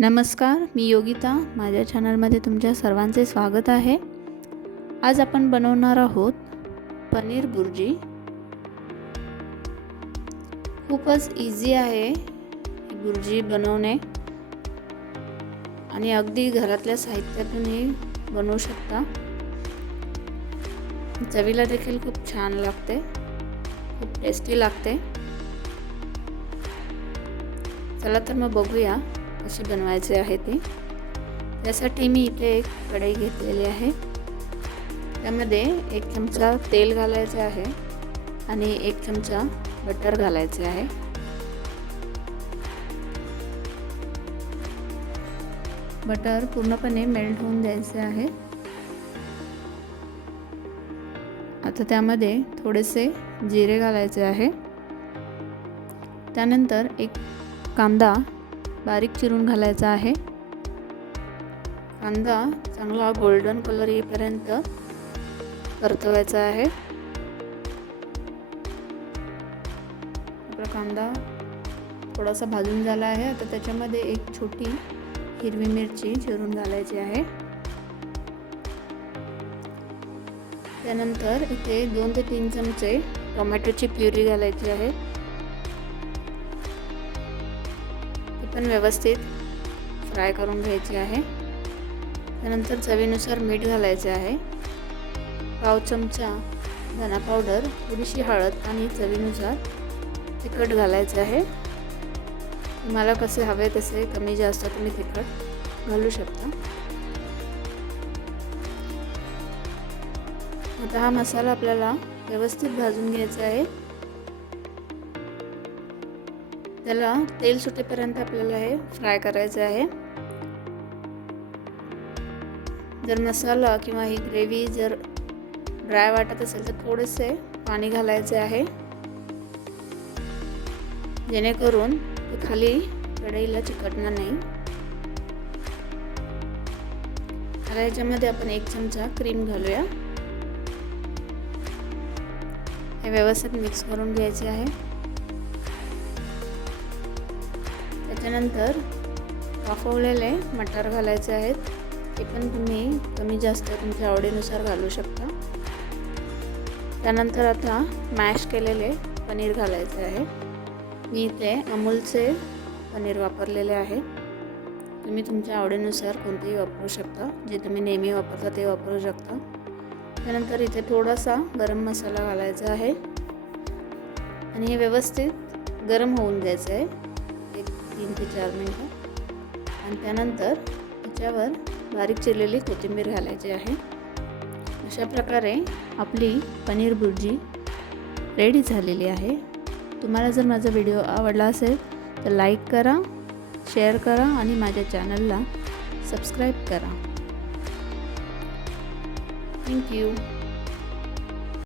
नमस्कार, मी योगिता. माझ्या चॅनलमध्ये तुमच्या सर्वांचे स्वागत आहे. आज आपण बनवणार आहोत पनीर बुर्जी. खूपच इझी आहे ही बुर्जी बनवणे आणि अगदी घरातल्या साहित्यातूनही बनवू शकता. चवीला देखील खूप छान लागते, खूप टेस्टी लागते. चला तर मग बघूया कशी बनवायचे आहे ते. त्यासाठी मी इथे एक कढई घेतलेली आहे. त्यामध्ये 1 चमचा तेल घालायचे आहे आणि 1 चमचा बटर घालायचे आहे. बटर पूर्णपणे मेल्ट होऊन द्यायचे आहे. आता त्यामध्ये थोडेसे जिरे घालायचे आहे. त्यानंतर एक कांदा बारीक चिरून घालायचा आहे. कांदा चांगला गोल्डन कलर येईपर्यंत परतवायचा आहे. आपला कांदा थोडासा भाजून झाला आहे. आता त्याच्यामध्ये एक छोटी हिरवी मिरची चिरून घालायची आहे. त्यानंतर इथे 2 ते 3 चमचे टोमॅटोची प्युरी घालायची आहे. पण व्यवस्थित फ्राय करून घ्यायची आहे. त्यानंतर चवीनुसार मीठ घालायचे आहे. पाव चमचा धना पावडर, थोडीशी हळद आणि चवीनुसार तिखट घालायचे आहे. तुम्हाला कसे हवे तसे कमी जास्त तुम्ही तिखट घालू शकता. आता हा मसाला आपल्याला व्यवस्थित भाजून घ्यायचा आहे. त्याला तेल सुटेपर्यंत आपल्याला हे फ्राय करायचे आहे. जर मसाला किंवा ही ग्रेव्ही जर ड्राय वाटत असेल तर थोडेसे पाणी घालायचे आहे, जेणेकरून ते खाली कढईला चिकटणार नाही. आता याच्यामध्ये आपण 1 चमचा क्रीम घालूया. हे व्यवस्थित मिक्स करून घ्यायचे आहे. त्यानंतर वाफवलेले मटार घालायचे आहेत. ते पण तुम्ही कमी जास्त तुमच्या आवडीनुसार घालू शकता. त्यानंतर आता मॅश केलेले पनीर घालायचे आहे. मी इथे अमूलचे पनीर वापरलेले आहे. तुम्ही तुमच्या आवडीनुसार कोणतेही वापरू शकता. जे तुम्ही नेहमी वापरता ते वापरू शकता. त्यानंतर इथे थोडासा गरम मसाला घालायचा आहे आणि हे व्यवस्थित गरम होऊन द्यायचं आहे 3 ते 4 मिनिटं. आणि त्यानंतर त्याच्यावर बारीक चिरलेली कोथिंबीर घालायची आहे. अशा प्रकारे आपली पनीर बुर्जी रेडी झालेली आहे. तुम्हाला जर माझा व्हिडिओ आवडला असेल तर लाईक करा, शेअर करा आणि माझ्या चॅनलला सबस्क्राईब करा. थँक्यू.